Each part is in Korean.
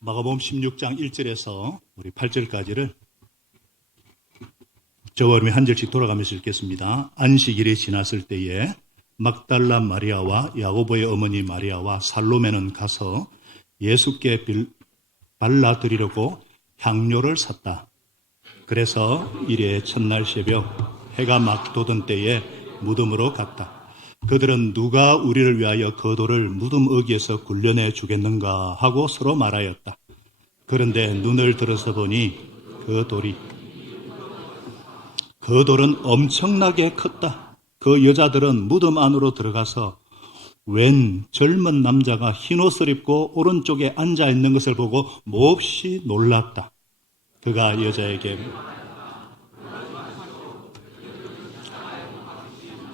마가복음 16장 1절에서 우리 8절까지를 저와 여러분이 한 절씩 돌아가면서 읽겠습니다. 안식일이 지났을 때에 막달라 마리아와 야고보의 어머니 마리아와 살로메는 가서 예수께 발라드리려고 향료를 샀다. 그래서 이래 첫날 새벽 해가 막 돋은 때에 무덤으로 갔다. 그들은 누가 우리를 위하여 그 돌을 무덤 어귀에서 굴려내 주겠는가 하고 서로 말하였다. 그런데 눈을 들어서 보니 그 돌은 엄청나게 컸다. 그 여자들은 무덤 안으로 들어가서 웬 젊은 남자가 흰옷을 입고 오른쪽에 앉아있는 것을 보고 몹시 놀랐다. 그가 여자에게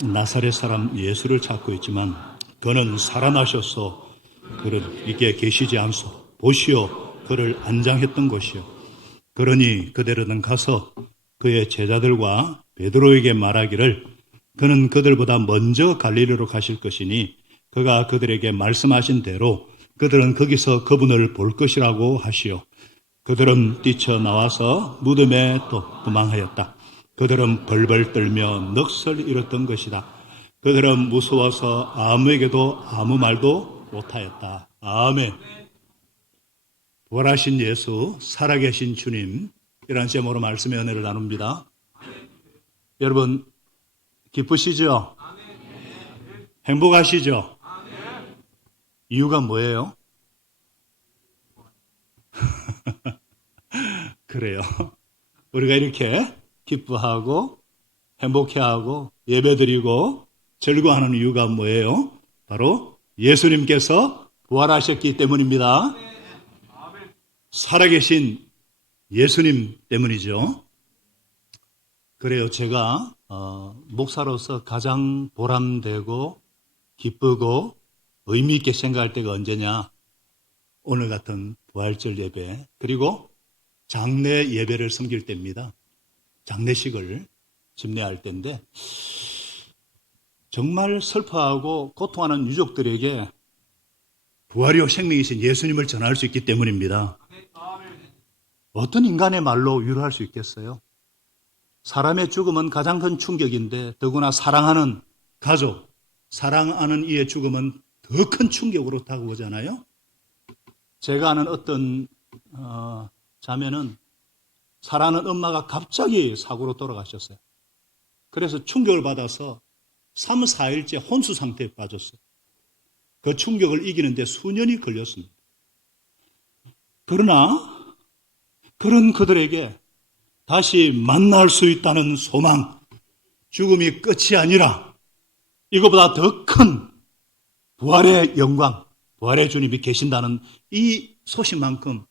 나사렛 사람 예수를 찾고 있지만 그는 살아나셨소. 그는 이게 계시지 않소. 보시오. 그를 안장했던 곳이요. 그러니 그대로는 가서 그의 제자들과 베드로에게 말하기를 그는 그들보다 먼저 갈릴리로 가실 것이니 그가 그들에게 말씀하신 대로 그들은 거기서 그분을 볼 것이라고 하시오. 그들은 뛰쳐나와서 무덤에 또 도망하였다. 그들은 벌벌 떨며 넋을 잃었던 것이다. 그들은 무서워서 아무에게도 아무 말도 못하였다. 아멘. 부활하신 예수, 살아계신 주님, 이런 제목으로 말씀의 은혜를 나눕니다. 여러분 기쁘시죠? 행복하시죠? 이유가 뭐예요? 그래요. 우리가 이렇게 기뻐하고 행복해하고 예배드리고 즐거워하는 이유가 뭐예요? 바로 예수님께서 부활하셨기 때문입니다. 살아계신 예수님 때문이죠. 그래요. 제가 목사로서 가장 보람되고 기쁘고 의미 있게 생각할 때가 언제냐? 오늘 같은 부활절 예배 그리고 장례 예배를 섬길 때입니다. 장례식을 집례할 때인데 정말 슬퍼하고 고통하는 유족들에게 부활이요 생명이신 예수님을 전할 수 있기 때문입니다. 어떤 인간의 말로 위로할 수 있겠어요? 사람의 죽음은 가장 큰 충격인데 더구나 사랑하는 가족, 사랑하는 이의 죽음은 더 큰 충격으로 다가오잖아요. 제가 아는 어떤 자매는 사랑하는 엄마가 갑자기 사고로 돌아가셨어요. 그래서 충격을 받아서 3, 4일째 혼수 상태에 빠졌어요. 그 충격을 이기는데 수년이 걸렸습니다. 그러나 그런 그들에게 다시 만날 수 있다는 소망, 죽음이 끝이 아니라 이거보다 더 큰 부활의 영광, 부활의 주님이 계신다는 이 소식만큼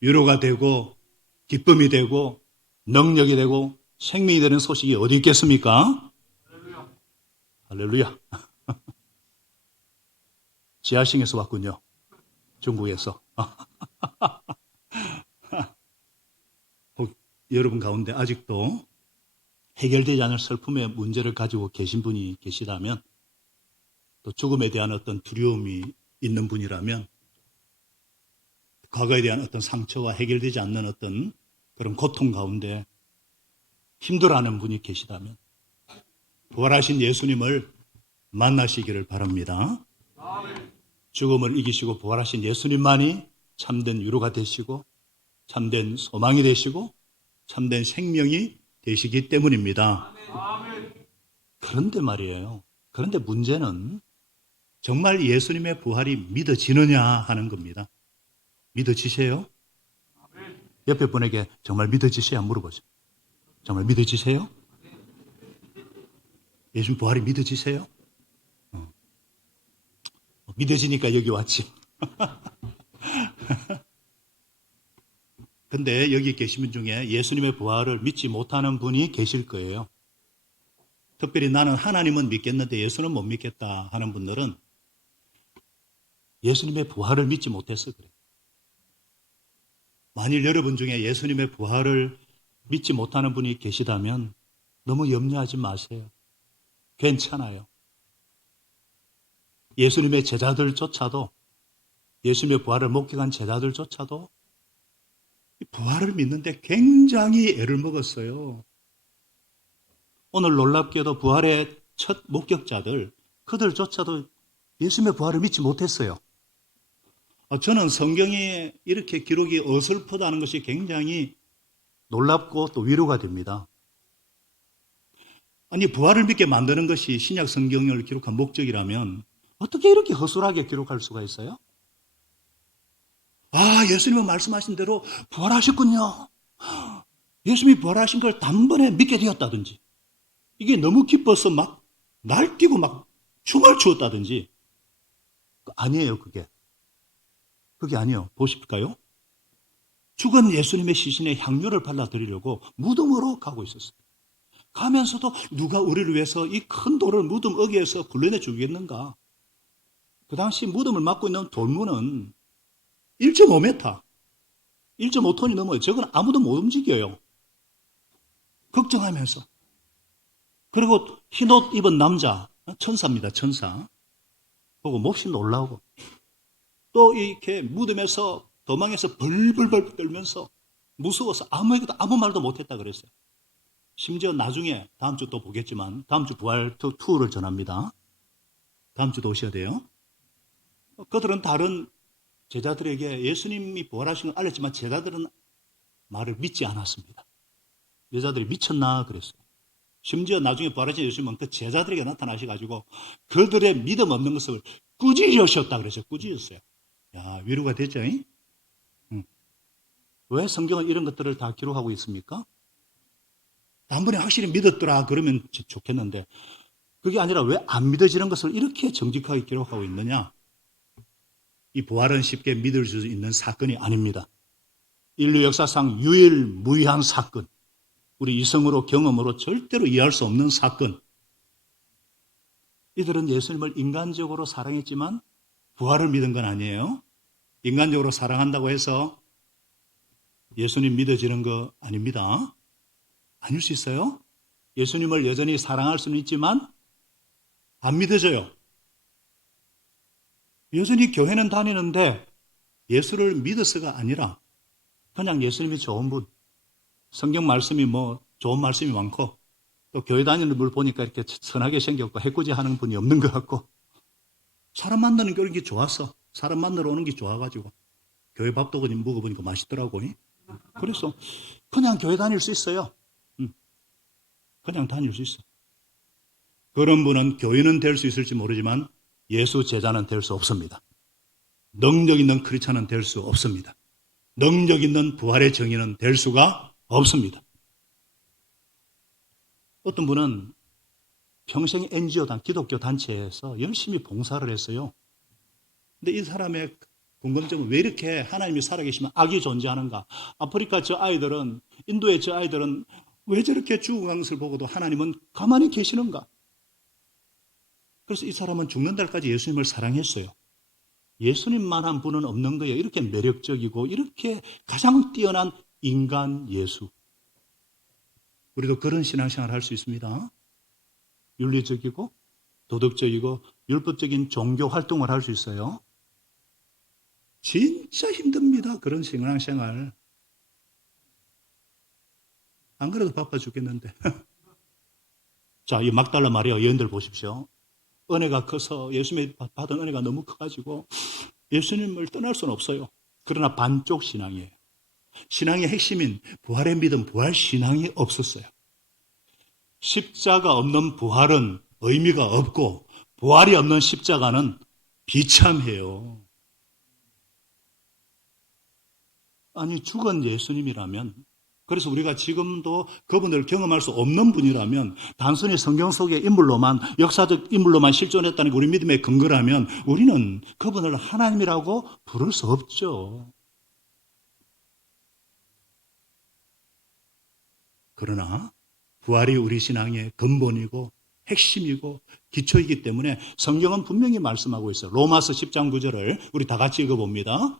위로가 되고 기쁨이 되고 능력이 되고 생명이 되는 소식이 어디 있겠습니까? 할렐루야. 할렐루야. 지하싱에서 왔군요. 중국에서. 여러분 가운데 아직도 해결되지 않은 슬픔의 문제를 가지고 계신 분이 계시다면 또 죽음에 대한 어떤 두려움이 있는 분이라면 과거에 대한 어떤 상처와 해결되지 않는 어떤 그런 고통 가운데 힘들어하는 분이 계시다면 부활하신 예수님을 만나시기를 바랍니다. 죽음을 이기시고 부활하신 예수님만이 참된 위로가 되시고 참된 소망이 되시고 참된 생명이 되시기 때문입니다. 그런데 말이에요. 그런데 문제는 정말 예수님의 부활이 믿어지느냐 하는 겁니다. 믿어지세요? 옆에 분에게 정말 믿어지세요? 물어보세요. 정말 믿어지세요? 예수님 부활이 믿어지세요? 믿어지니까 여기 왔지. 근데 여기 계신 분 중에 예수님의 부활을 믿지 못하는 분이 계실 거예요. 특별히 나는 하나님은 믿겠는데 예수는 못 믿겠다 하는 분들은 예수님의 부활을 믿지 못해서 그래요. 만일 여러분 중에 예수님의 부활을 믿지 못하는 분이 계시다면 너무 염려하지 마세요. 괜찮아요. 예수님의 제자들조차도 예수님의 부활을 목격한 제자들조차도 부활을 믿는데 굉장히 애를 먹었어요. 오늘 놀랍게도 부활의 첫 목격자들, 그들조차도 예수님의 부활을 믿지 못했어요. 저는 성경에 이렇게 기록이 어설프다는 것이 굉장히 놀랍고 또 위로가 됩니다. 아니, 부활을 믿게 만드는 것이 신약 성경을 기록한 목적이라면 어떻게 이렇게 허술하게 기록할 수가 있어요? 예수님은 말씀하신 대로 부활하셨군요. 예수님이 부활하신 걸 단번에 믿게 되었다든지, 이게 너무 기뻐서 막 날뛰고 막 춤을 추었다든지, 아니에요, 그게. 그게 아니에요. 보실까요? 죽은 예수님의 시신에 향유를 발라드리려고 무덤으로 가고 있었어요. 가면서도 누가 우리를 위해서 이 큰 돌을 무덤 어귀에서 굴러내 주겠는가? 그 당시 무덤을 막고 있는 돌문은 1.5m, 1.5톤이 넘어요. 저건 아무도 못 움직여요. 걱정하면서. 그리고 흰옷 입은 남자, 천사입니다, 천사. 보고 몹시 놀라고. 또 이렇게 무덤에서 도망해서 벌벌벌 떨면서 무서워서 아무 말도 못했다 그랬어요. 심지어 나중에 다음 주 또 보겠지만 다음 주 부활 투어를 전합니다. 다음 주도 오셔야 돼요. 그들은 다른 제자들에게 예수님이 부활하신 걸 알렸지만 제자들은 말을 믿지 않았습니다. 여자들이 미쳤나 그랬어요. 심지어 나중에 부활하신 예수님은 그 제자들에게 나타나셔가지고 그들의 믿음 없는 것을 꾸짖으셨다 그랬어요. 꾸짖었어요. 야, 위로가 됐죠? 왜 성경은 이런 것들을 다 기록하고 있습니까? 단번에 확실히 믿었더라 그러면 좋겠는데 그게 아니라 왜 안 믿어지는 것을 이렇게 정직하게 기록하고 있느냐? 이 부활은 쉽게 믿을 수 있는 사건이 아닙니다. 인류 역사상 유일무이한 사건, 우리 이성으로 경험으로 절대로 이해할 수 없는 사건. 이들은 예수님을 인간적으로 사랑했지만 부활을 믿은 건 아니에요. 인간적으로 사랑한다고 해서 예수님 믿어지는 거 아닙니다. 아닐 수 있어요. 예수님을 여전히 사랑할 수는 있지만 안 믿어져요. 여전히 교회는 다니는데 예수를 믿어서가 아니라 그냥 예수님이 좋은 분, 성경 말씀이 좋은 말씀이 많고 또 교회 다니는 분 보니까 이렇게 선하게 생겼고 해코지 하는 분이 없는 것 같고 사람 만나는 게 좋아서 사람 만나러 오는 게 좋아가지고 교회 밥도 그냥 먹어보니까 맛있더라고. 그래서 그냥 교회 다닐 수 있어요. 그냥 다닐 수 있어요. 그런 분은 교인은 될 수 있을지 모르지만 예수 제자는 될 수 없습니다. 능력 있는 크리스찬은 될 수 없습니다. 능력 있는 부활의 정의는 될 수가 없습니다. 어떤 분은 평생 NGO 기독교 단체에서 열심히 봉사를 했어요. 근데 이 사람의 궁금증은 왜 이렇게 하나님이 살아계시면 악이 존재하는가? 아프리카 저 아이들은, 인도의 저 아이들은 왜 저렇게 죽어간 것을 보고도 하나님은 가만히 계시는가? 그래서 이 사람은 죽는 날까지 예수님을 사랑했어요. 예수님만한 분은 없는 거예요. 이렇게 매력적이고 이렇게 가장 뛰어난 인간 예수. 우리도 그런 신앙생활을 할 수 있습니다. 윤리적이고 도덕적이고 율법적인 종교 활동을 할 수 있어요. 진짜 힘듭니다. 그런 신앙생활. 안 그래도 바빠 죽겠는데. 자, 이 막달라 마리아 여인들 보십시오. 은혜가 커서 예수님이 받은 은혜가 너무 커가지고 예수님을 떠날 수는 없어요. 그러나 반쪽 신앙이에요. 신앙의 핵심인 부활의 믿음, 부활 신앙이 없었어요. 십자가 없는 부활은 의미가 없고 부활이 없는 십자가는 비참해요. 아니, 죽은 예수님이라면, 그래서 우리가 지금도 그분을 경험할 수 없는 분이라면 단순히 성경 속의 인물로만, 역사적 인물로만 실존했다는 게 우리 믿음의 근거라면 우리는 그분을 하나님이라고 부를 수 없죠. 그러나 부활이 우리 신앙의 근본이고 핵심이고 기초이기 때문에 성경은 분명히 말씀하고 있어요. 로마서 10장 9절을 우리 다 같이 읽어봅니다.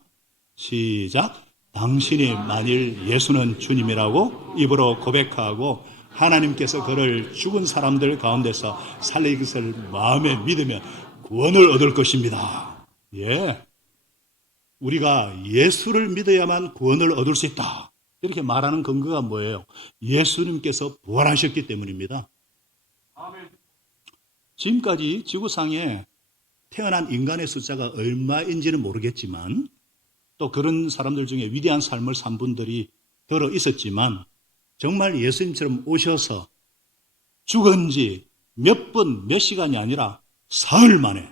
시작. 당신이 만일 예수는 주님이라고 입으로 고백하고 하나님께서 그를 죽은 사람들 가운데서 살리신 것을 마음에 믿으면 구원을 얻을 것입니다. 예, 우리가 예수를 믿어야만 구원을 얻을 수 있다. 이렇게 말하는 근거가 뭐예요? 예수님께서 부활하셨기 때문입니다. 지금까지 지구상에 태어난 인간의 숫자가 얼마인지는 모르겠지만 또 그런 사람들 중에 위대한 삶을 산 분들이 들어 있었지만 정말 예수님처럼 오셔서 죽은 지 몇 분, 몇 시간이 아니라 사흘 만에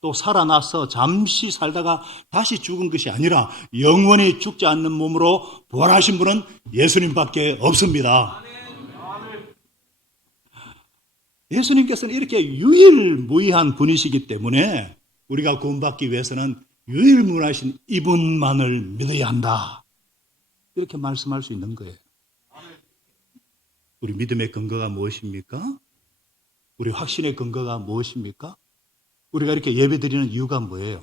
또 살아나서 잠시 살다가 다시 죽은 것이 아니라 영원히 죽지 않는 몸으로 부활하신 분은 예수님밖에 없습니다. 예수님께서는 이렇게 유일무이한 분이시기 때문에 우리가 구원받기 위해서는 유일무이하신 이분만을 믿어야 한다. 이렇게 말씀할 수 있는 거예요. 우리 믿음의 근거가 무엇입니까? 우리 확신의 근거가 무엇입니까? 우리가 이렇게 예배드리는 이유가 뭐예요?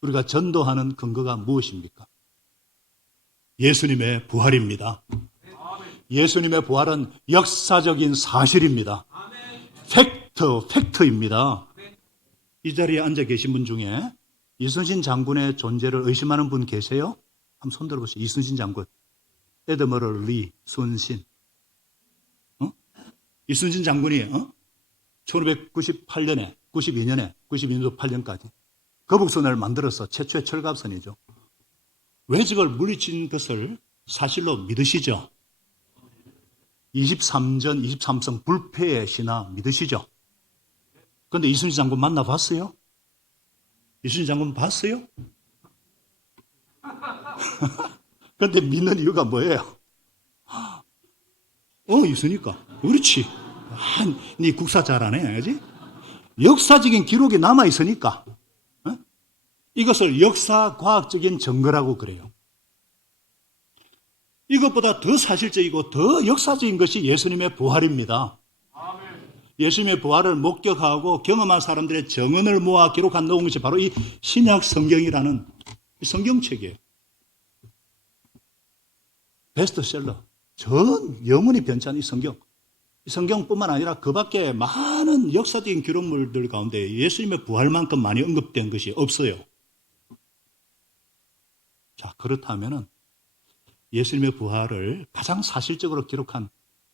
우리가 전도하는 근거가 무엇입니까? 예수님의 부활입니다. 예수님의 부활은 역사적인 사실입니다. 팩트입니다. 이 자리에 앉아 계신 분 중에 이순신 장군의 존재를 의심하는 분 계세요? 한번 손 들어보세요. 이순신 장군. 에드머럴 리 순신. 이순신 장군이 1598년에 92년도 8년까지 거북선을 만들어서 최초의 철갑선이죠. 외적을 물리친 것을 사실로 믿으시죠? 23성 불패의 신화 믿으시죠? 그런데 이순신 장군 만나봤어요? 이순신 장군 봤어요? 그런데 믿는 이유가 뭐예요? 있으니까. 그렇지. 네 국사 잘하네. 그지? 역사적인 기록이 남아있으니까. 이것을 역사과학적인 증거라고 그래요. 이것보다 더 사실적이고 더 역사적인 것이 예수님의 부활입니다. 예수님의 부활을 목격하고 경험한 사람들의 증언을 모아 기록한 놓은 것이 바로 이 신약 성경이라는 성경책이에요. 베스트셀러. 전 영원히 변치 않은 이 성경. 이 성경뿐만 아니라 그 밖에 많은 역사적인 기록물들 가운데 예수님의 부활만큼 많이 언급된 것이 없어요. 자, 그렇다면은 예수님의 부활을 가장 사실적으로 기록한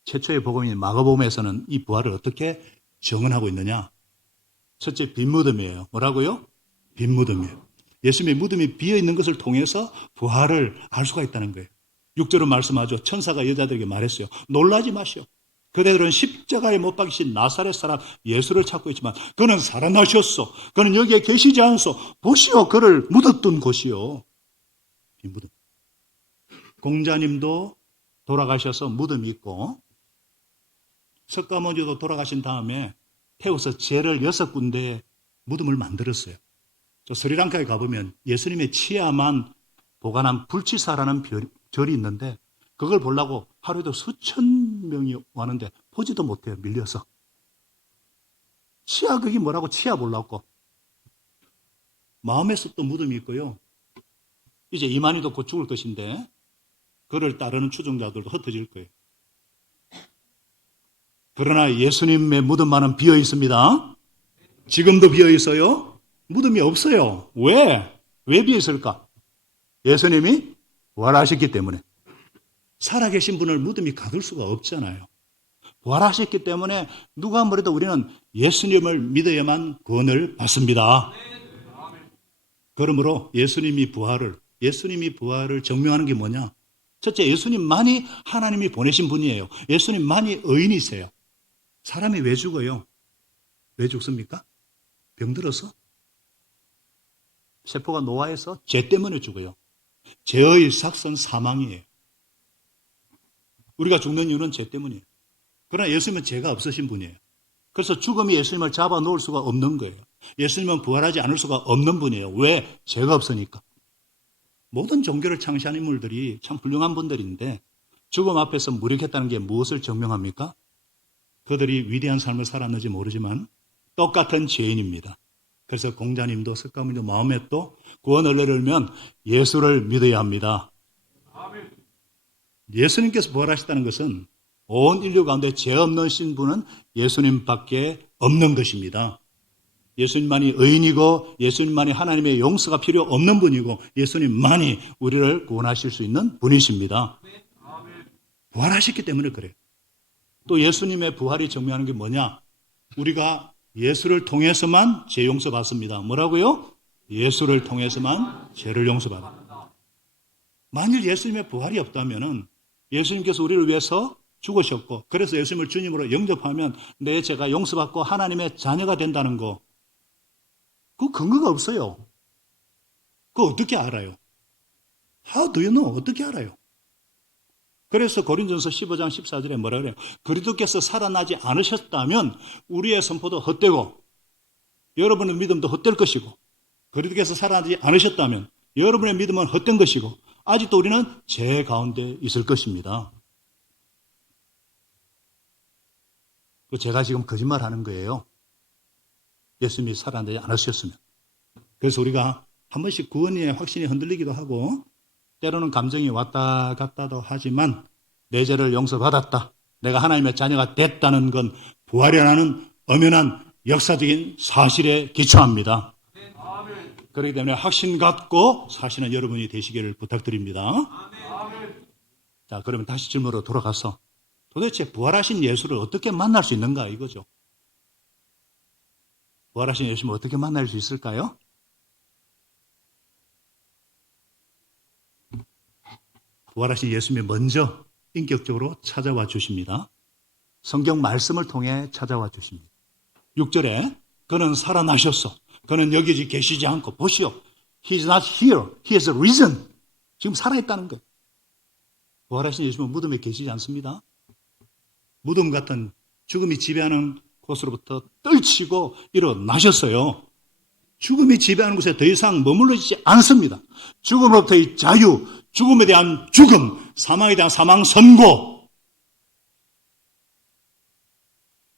최초의 복음인 마가복음에서는 이 부활을 어떻게 증언하고 있느냐? 첫째, 빈 무덤이에요. 뭐라고요? 빈 무덤이에요. 예수님의 무덤이 비어있는 것을 통해서 부활을 알 수가 있다는 거예요. 6절은 말씀하죠. 천사가 여자들에게 말했어요. 놀라지 마시오. 그대들은 십자가에 못 박히신 나사렛 사람 예수를 찾고 있지만 그는 살아나셨소. 그는 여기에 계시지 않소. 보시오. 그를 묻었던 곳이요. 빈 무덤. 공자님도 돌아가셔서 무덤이 있고 석가모니도 돌아가신 다음에 태워서 제를 6군데에 무덤을 만들었어요. 또 스리랑카에 가보면 예수님의 치아만 보관한 불치사라는 절이 있는데 그걸 보려고 하루에도 수천 명이 왔는데 보지도 못해요. 밀려서. 치아 그게 뭐라고 치아 보려고. 마음에서 또 무덤이 있고요. 이제 이만희도 곧 죽을 것인데 그를 따르는 추종자들도 흩어질 거예요. 그러나 예수님의 무덤만은 비어 있습니다. 지금도 비어 있어요. 무덤이 없어요. 왜? 왜 비어 있을까? 예수님이 부활하셨기 때문에. 살아계신 분을 무덤이 가둘 수가 없잖아요. 부활하셨기 때문에 누가 뭐래도 우리는 예수님을 믿어야만 구원을 받습니다. 그러므로 예수님이 부활을 증명하는 게 뭐냐? 첫째, 예수님만이 하나님이 보내신 분이에요. 예수님만이 의인이세요. 사람이 왜 죽어요? 왜 죽습니까? 병들어서? 세포가 노화해서 죄 때문에 죽어요. 죄의 삭선 사망이에요. 우리가 죽는 이유는 죄 때문이에요. 그러나 예수님은 죄가 없으신 분이에요. 그래서 죽음이 예수님을 잡아놓을 수가 없는 거예요. 예수님은 부활하지 않을 수가 없는 분이에요. 왜? 죄가 없으니까. 모든 종교를 창시한 인물들이 참 훌륭한 분들인데 죽음 앞에서 무력했다는 게 무엇을 증명합니까? 그들이 위대한 삶을 살았는지 모르지만 똑같은 죄인입니다. 그래서 공자님도 석가모니도 마음에 또 구원을 얻으려면 예수를 믿어야 합니다. 예수님께서 부활하셨다는 것은 온 인류 가운데 죄 없는 신분은 예수님밖에 없는 것입니다. 예수님만이 의인이고 예수님만이 하나님의 용서가 필요 없는 분이고 예수님만이 우리를 구원하실 수 있는 분이십니다. 부활하셨기 때문에 그래요. 또 예수님의 부활이 증명하는 게 뭐냐? 우리가 예수를 통해서만 죄 용서받습니다. 뭐라고요? 예수를 통해서만 죄를 용서받아. 만일 예수님의 부활이 없다면 예수님께서 우리를 위해서 죽으셨고 그래서 예수님을 주님으로 영접하면 내 죄가 용서받고 하나님의 자녀가 된다는 거 그 근거가 없어요. 그거 어떻게 알아요? How do you know? 어떻게 알아요? 그래서 고린전서 15장 14절에 뭐라 그래요? 그리스도께서 살아나지 않으셨다면 우리의 선포도 헛되고 여러분의 믿음도 헛될 것이고 그리스도께서 살아나지 않으셨다면 여러분의 믿음은 헛된 것이고 아직도 우리는 죄 가운데 있을 것입니다. 제가 지금 거짓말하는 거예요. 예수님이 살아나지 않으셨으면. 그래서 우리가 한 번씩 구원의 확신이 흔들리기도 하고 때로는 감정이 왔다 갔다도 하지만 내 죄를 용서받았다. 내가 하나님의 자녀가 됐다는 건 부활이라는 엄연한 역사적인 사실에 기초합니다. 그렇기 때문에 확신 갖고 사시는 여러분이 되시기를 부탁드립니다. 자, 그러면 다시 질문으로 돌아가서 도대체 부활하신 예수를 어떻게 만날 수 있는가 이거죠. 부활하신 예수를 어떻게 만날 수 있을까요? 부활하신 예수님이 먼저 인격적으로 찾아와 주십니다. 성경 말씀을 통해 찾아와 주십니다. 6절에 그는 살아나셨어. 그는 여기 계시지 않고 보시오. He is not here. He has risen. 지금 살아있다는 거예요. 부활하신 예수님은 무덤에 계시지 않습니다. 무덤 같은 죽음이 지배하는 곳으로부터 떨치고 일어나셨어요. 죽음이 지배하는 곳에 더 이상 머물러 있지 않습니다. 죽음으로부터의 자유, 죽음에 대한 죽음, 사망에 대한 사망 선고.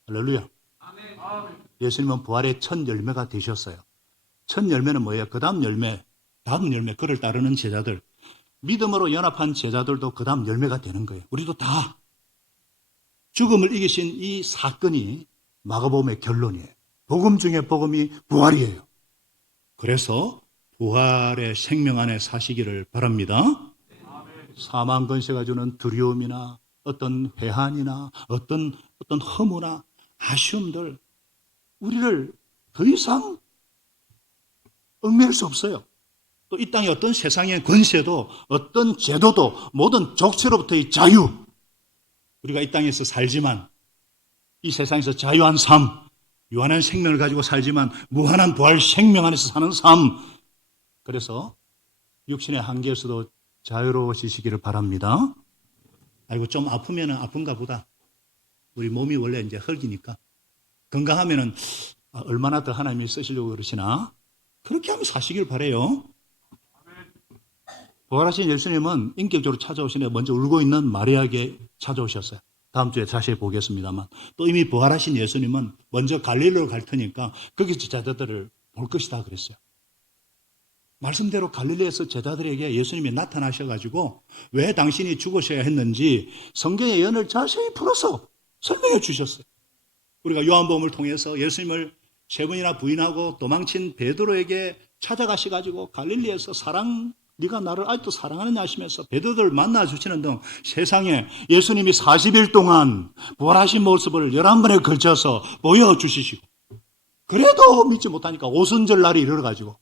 할렐루야. 예수님은 부활의 첫 열매가 되셨어요. 첫 열매는 뭐예요? 그 다음 열매, 그를 따르는 제자들, 믿음으로 연합한 제자들도 그 다음 열매가 되는 거예요. 우리도 다 죽음을 이기신 이 사건이 마가복음의 결론이에요. 복음 중에 복음이 부활이에요. 그래서 부활의 생명 안에 사시기를 바랍니다. 사망 권세가 주는 두려움이나 어떤 회한이나 어떤 허무나 아쉬움들 우리를 더 이상 얽매일 수 없어요. 또 이 땅의 어떤 세상의 권세도 어떤 제도도 모든 족쇄로부터의 자유 우리가 이 땅에서 살지만 이 세상에서 자유한 삶 유한한 생명을 가지고 살지만 무한한 부활 생명 안에서 사는 삶 그래서 육신의 한계에서도 자유로워지시기를 바랍니다. 아이고 좀 아프면 아픈가 보다. 우리 몸이 원래 이제 흙이니까 건강하면은 얼마나 더 하나님이 쓰시려고 그러시나 그렇게 하면 사시길 바라요. 부활하신 예수님은 인격적으로 찾아오시네 먼저 울고 있는 마리아에게 찾아오셨어요. 다음 주에 자세히 보겠습니다만 또 이미 부활하신 예수님은 먼저 갈릴리로 갈 테니까 거기서 제자들을 볼 것이다 그랬어요. 말씀대로 갈릴리에서 제자들에게 예수님이 나타나셔가지고 왜 당신이 죽으셔야 했는지 성경의 예언을 자세히 풀어서 설명해 주셨어요. 우리가 요한복음을 통해서 예수님을 세 번이나 부인하고 도망친 베드로에게 찾아가셔가지고 갈릴리에서 네가 나를 아직도 사랑하느냐 하시면서 베드로를 만나주시는 등 세상에 예수님이 40일 동안 부활하신 모습을 11번에 걸쳐서 보여주시고 그래도 믿지 못하니까 오순절 날이 이르러가지고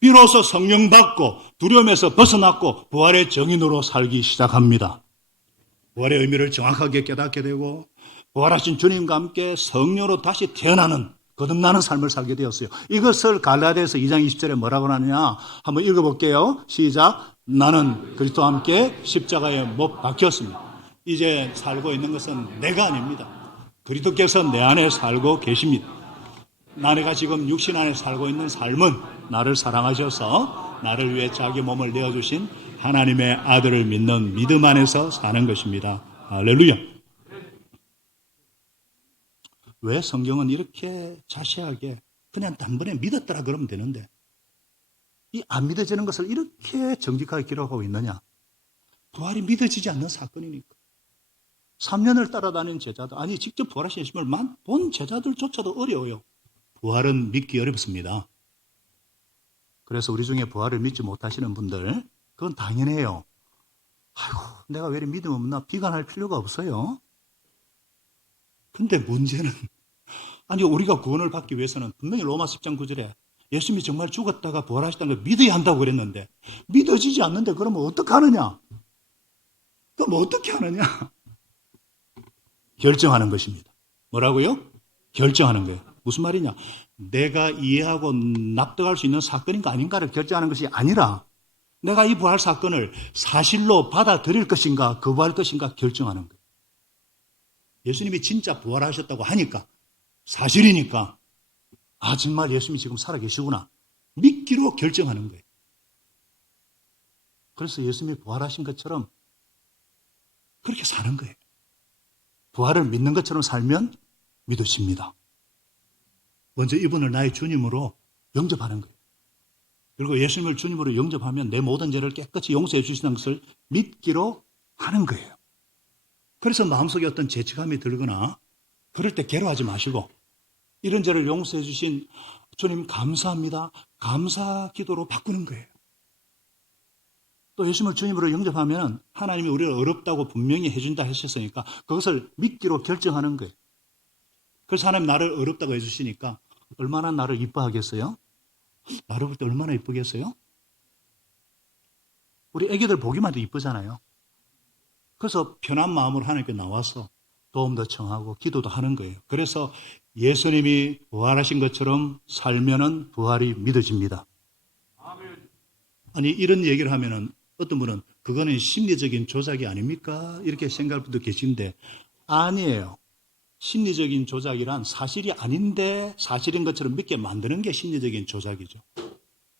비로소 성령 받고 두려움에서 벗어났고 부활의 정인으로 살기 시작합니다. 부활의 의미를 정확하게 깨닫게 되고 부활하신 주님과 함께 성령으로 다시 태어나는 거듭나는 삶을 살게 되었어요. 이것을 갈라디아서 2장 20절에 뭐라고 하느냐 한번 읽어볼게요. 시작. 나는 그리스도와 함께 십자가에 못 박혔습니다. 이제 살고 있는 것은 내가 아닙니다. 그리스도께서 내 안에 살고 계십니다. 내가 지금 육신 안에 살고 있는 삶은 나를 사랑하셔서 나를 위해 자기 몸을 내어주신 하나님의 아들을 믿는 믿음 안에서 사는 것입니다. 할렐루야. 왜 성경은 이렇게 자세하게 그냥 단번에 믿었더라 그러면 되는데 이 안 믿어지는 것을 이렇게 정직하게 기록하고 있느냐? 부활이 믿어지지 않는 사건이니까. 3년을 따라다닌 제자들, 아니 직접 부활하신 예수님을 본 제자들조차도 어려워요. 부활은 믿기 어렵습니다. 그래서 우리 중에 부활을 믿지 못하시는 분들, 그건 당연해요. 아이고, 내가 왜 이렇게 믿음 없나? 비관할 필요가 없어요. 근데 문제는, 아니, 우리가 구원을 받기 위해서는 분명히 로마 10장 9절에 예수님이 정말 죽었다가 부활하셨다는 걸 믿어야 한다고 그랬는데, 믿어지지 않는데 그러면 어떻게 하느냐? 그럼 어떻게 하느냐? 결정하는 것입니다. 뭐라고요? 결정하는 거예요. 무슨 말이냐? 내가 이해하고 납득할 수 있는 사건인가 아닌가를 결정하는 것이 아니라 내가 이 부활 사건을 사실로 받아들일 것인가 거부할 것인가 결정하는 거예요. 예수님이 진짜 부활하셨다고 하니까 사실이니까 아 정말 예수님이 지금 살아계시구나 믿기로 결정하는 거예요. 그래서 예수님이 부활하신 것처럼 그렇게 사는 거예요. 부활을 믿는 것처럼 살면 믿으십니다. 먼저 이분을 나의 주님으로 영접하는 거예요. 그리고 예수님을 주님으로 영접하면 내 모든 죄를 깨끗이 용서해 주시는 것을 믿기로 하는 거예요. 그래서 마음속에 어떤 죄책감이 들거나 그럴 때 괴로워하지 마시고 이런 죄를 용서해 주신 주님 감사합니다. 감사 기도로 바꾸는 거예요. 또 예수님을 주님으로 영접하면 하나님이 우리를 어렵다고 분명히 해준다 하셨으니까 그것을 믿기로 결정하는 거예요. 그래서 하나님 나를 어렵다고 해주시니까 얼마나 나를 이뻐하겠어요? 나를 볼 때 얼마나 이쁘겠어요? 우리 애기들 보기만 해도 이쁘잖아요. 그래서 편한 마음으로 하나님께 나와서 도움도 청하고 기도도 하는 거예요. 그래서 예수님이 부활하신 것처럼 살면은 부활이 믿어집니다. 아니 이런 얘기를 하면은 어떤 분은 그거는 심리적인 조작이 아닙니까? 이렇게 생각할 분도 계신데 아니에요. 심리적인 조작이란 사실이 아닌데 사실인 것처럼 믿게 만드는 게 심리적인 조작이죠.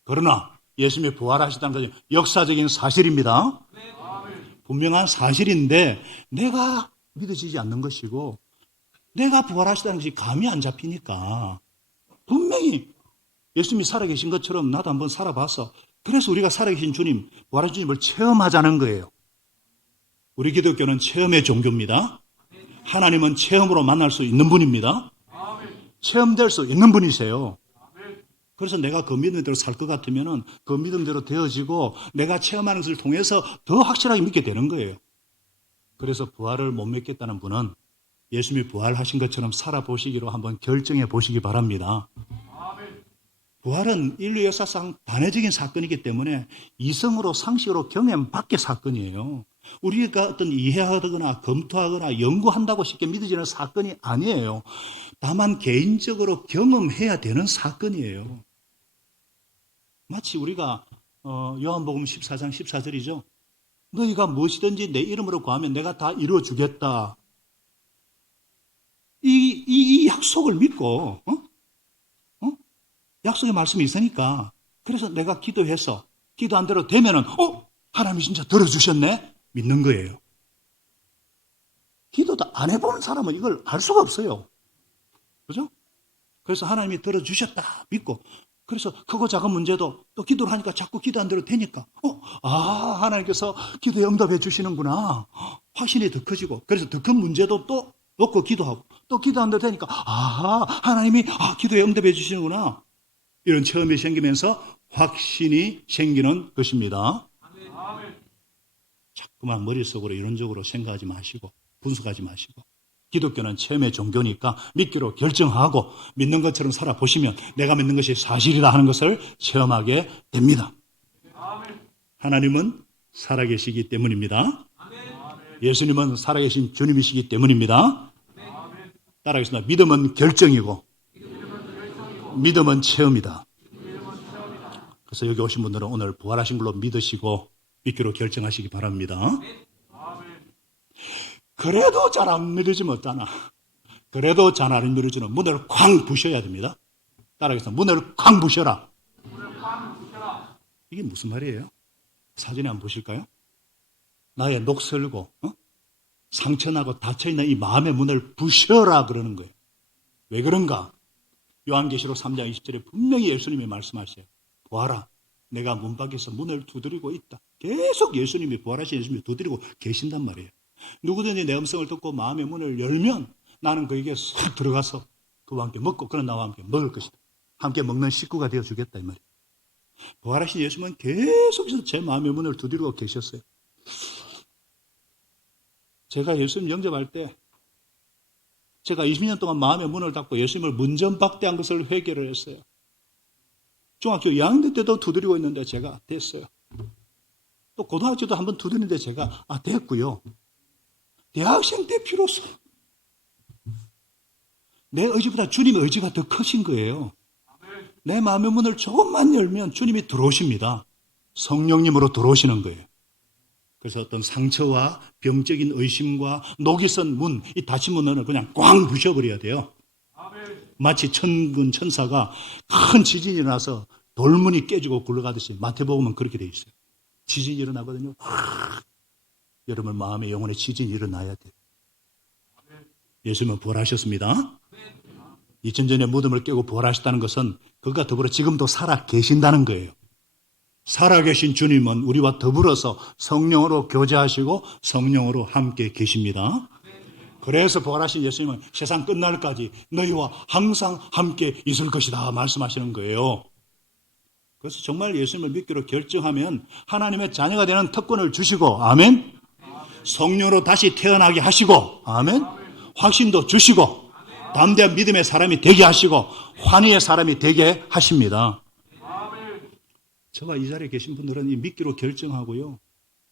그러나 예수님이 부활하시다는 것은 역사적인 사실입니다. 분명한 사실인데 내가 믿어지지 않는 것이고 내가 부활하시다는 것이 감이 안 잡히니까 분명히 예수님이 살아계신 것처럼 나도 한번 살아봤어. 그래서 우리가 살아계신 주님, 부활하신 주님을 체험하자는 거예요. 우리 기독교는 체험의 종교입니다. 하나님은 체험으로 만날 수 있는 분입니다. 체험될 수 있는 분이세요. 그래서 내가 그 믿음대로 살 것 같으면 그 믿음대로 되어지고 내가 체험하는 것을 통해서 더 확실하게 믿게 되는 거예요. 그래서 부활을 못 믿겠다는 분은 예수님이 부활하신 것처럼 살아보시기로 한번 결정해 보시기 바랍니다. 부활은 인류 역사상 반해적인 사건이기 때문에 이성으로 상식으로 경험 밖의 사건이에요. 우리가 어떤 이해하거나 검토하거나 연구한다고 쉽게 믿어지는 사건이 아니에요. 다만 개인적으로 경험해야 되는 사건이에요. 마치 우리가 요한복음 14장 14절이죠. 너희가 무엇이든지 내 이름으로 구하면 내가 다 이루어주겠다. 이 약속을 믿고 약속의 말씀이 있으니까 그래서 내가 기도해서 기도한 대로 되면은 하나님이 진짜 들어주셨네? 믿는 거예요. 기도도 안 해보는 사람은 이걸 알 수가 없어요. 그죠? 그래서 하나님이 들어주셨다 믿고 그래서 크고 작은 문제도 또 기도를 하니까 자꾸 기도한 대로 되니까 하나님께서 기도에 응답해 주시는구나. 확신이 더 커지고 그래서 더 큰 문제도 또 놓고 기도하고 또 기도한 대로 되니까 하나님이 기도에 응답해 주시는구나. 이런 체험이 생기면서 확신이 생기는 것입니다. 자꾸만 머릿속으로 이론적으로 생각하지 마시고 분석하지 마시고 기독교는 체험의 종교니까 믿기로 결정하고 믿는 것처럼 살아보시면 내가 믿는 것이 사실이다 하는 것을 체험하게 됩니다. 하나님은 살아계시기 때문입니다. 예수님은 살아계신 주님이시기 때문입니다. 따라하겠습니다. 믿음은 결정이고 믿음은 체험이다. 그래서 여기 오신 분들은 오늘 부활하신 걸로 믿으시고 믿기로 결정하시기 바랍니다. 그래도 잘 안 믿어지면 어떠나? 그래도 잘 안 믿어지면 문을 쾅 부셔야 됩니다. 따라하겠습니다. 문을 쾅 부셔라. 이게 무슨 말이에요? 사진에 한번 보실까요? 나의 녹슬고 상처나고 닫혀있는 이 마음의 문을 부셔라 그러는 거예요. 왜 그런가? 요한계시록 3장 20절에 분명히 예수님이 말씀하세요. 보아라, 내가 문 밖에서 문을 두드리고 있다. 계속 예수님이 부활하신 예수님이 두드리고 계신단 말이에요. 누구든지 내 음성을 듣고 마음의 문을 열면 나는 그에게 쏙 들어가서 그와 함께 먹고 그는 나와 함께 먹을 것이다. 함께 먹는 식구가 되어주겠다 이 말이에요. 부활하신 예수님은 계속해서 제 마음의 문을 두드리고 계셨어요. 제가 예수님 영접할 때 제가 20년 동안 마음의 문을 닫고 예수님을 문전박대한 것을 회개를 했어요. 중학교 2학년 때도 두드리고 있는데 제가 됐어요. 또 고등학교 때도 한번 두드리는데 제가 됐고요. 대학생 때 비로소 내 의지보다 주님의 의지가 더 크신 거예요. 내 마음의 문을 조금만 열면 주님이 들어오십니다. 성령님으로 들어오시는 거예요. 그래서 어떤 상처와 병적인 의심과 녹이 쓴 문, 이 닫힌 문을 그냥 꽝 부셔버려야 돼요. 마치 천군 천사가 큰 지진이 일어나서 돌문이 깨지고 굴러가듯이 마태복음은 그렇게 돼 있어요. 지진이 일어나거든요. 여러분 마음의 영혼의 지진이 일어나야 돼요. 예수님은 부활하셨습니다. 2000전의 무덤을 깨고 부활하셨다는 것은 그가 더불어 지금도 살아 계신다는 거예요. 살아계신 주님은 우리와 더불어서 성령으로 교제하시고 성령으로 함께 계십니다. 그래서 부활하신 예수님은 세상 끝날까지 너희와 항상 함께 있을 것이다 말씀하시는 거예요. 그래서 정말 예수님을 믿기로 결정하면 하나님의 자녀가 되는 특권을 주시고 아멘. 성령으로 다시 태어나게 하시고 아멘. 확신도 주시고 담대한 믿음의 사람이 되게 하시고 환희의 사람이 되게 하십니다. 저와 이 자리에 계신 분들은 이 믿기로 결정하고요.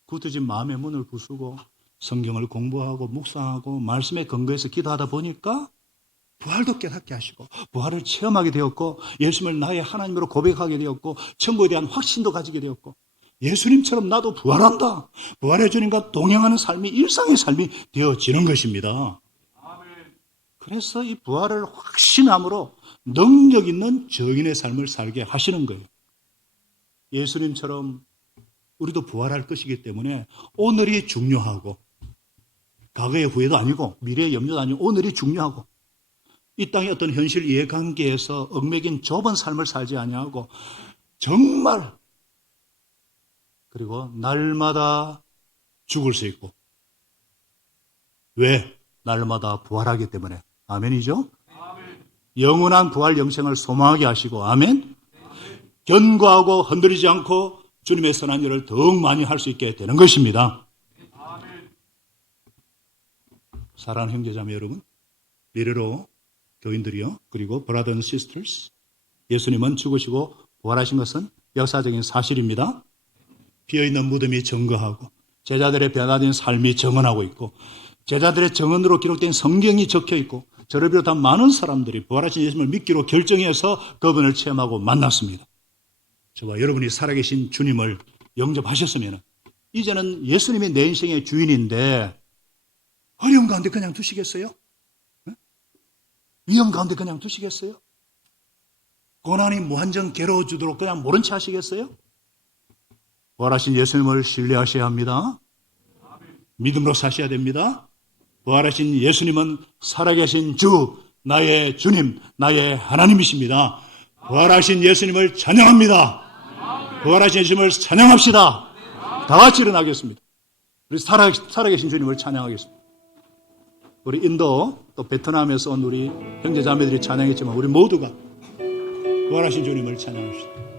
굳어진 마음의 문을 부수고 성경을 공부하고 묵상하고 말씀에 근거해서 기도하다 보니까 부활도 깨닫게 하시고 부활을 체험하게 되었고 예수님을 나의 하나님으로 고백하게 되었고 천국에 대한 확신도 가지게 되었고 예수님처럼 나도 부활한다. 부활의 주님과 동행하는 삶이 일상의 삶이 되어지는 것입니다. 그래서 이 부활을 확신함으로 능력 있는 증인의 삶을 살게 하시는 거예요. 예수님처럼 우리도 부활할 것이기 때문에 오늘이 중요하고 과거의 후회도 아니고 미래의 염려도 아니고 오늘이 중요하고 이 땅의 어떤 현실 이해관계에서 얽매긴 좁은 삶을 살지 아니하고 정말 그리고 날마다 죽을 수 있고 왜? 날마다 부활하기 때문에 아멘이죠? 아멘. 영원한 부활 영생을 소망하게 하시고 아멘. 견고하고 흔들리지 않고 주님의 선한 일을 더욱 많이 할 수 있게 되는 것입니다. 아멘. 사랑하는 형제자매 여러분, 미래로 교인들이요, 그리고 브라더 앤 시스터스, 예수님은 죽으시고 부활하신 것은 역사적인 사실입니다. 비어있는 무덤이 증거하고 제자들의 변화된 삶이 증언하고 있고 제자들의 증언으로 기록된 성경이 적혀 있고 저를 비롯한 많은 사람들이 부활하신 예수님을 믿기로 결정해서 그분을 체험하고 만났습니다. 저와 여러분이 살아계신 주님을 영접하셨으면 이제는 예수님이 내 인생의 주인인데 어려운 가운데 그냥 두시겠어요? 위험 가운데 그냥 두시겠어요? 고난이 무한정 괴로워지도록 그냥 모른 채 하시겠어요? 부활하신 예수님을 신뢰하셔야 합니다. 믿음으로 사셔야 됩니다. 부활하신 예수님은 살아계신 주, 나의 주님, 나의 하나님이십니다. 부활하신 예수님을 찬양합니다. 부활하신 예수님을 찬양합시다. 다 같이 일어나겠습니다. 우리 살아계신 주님을 찬양하겠습니다. 우리 인도 또 베트남에서 온 우리 형제자매들이 찬양했지만 우리 모두가 부활하신 주님을 찬양합시다.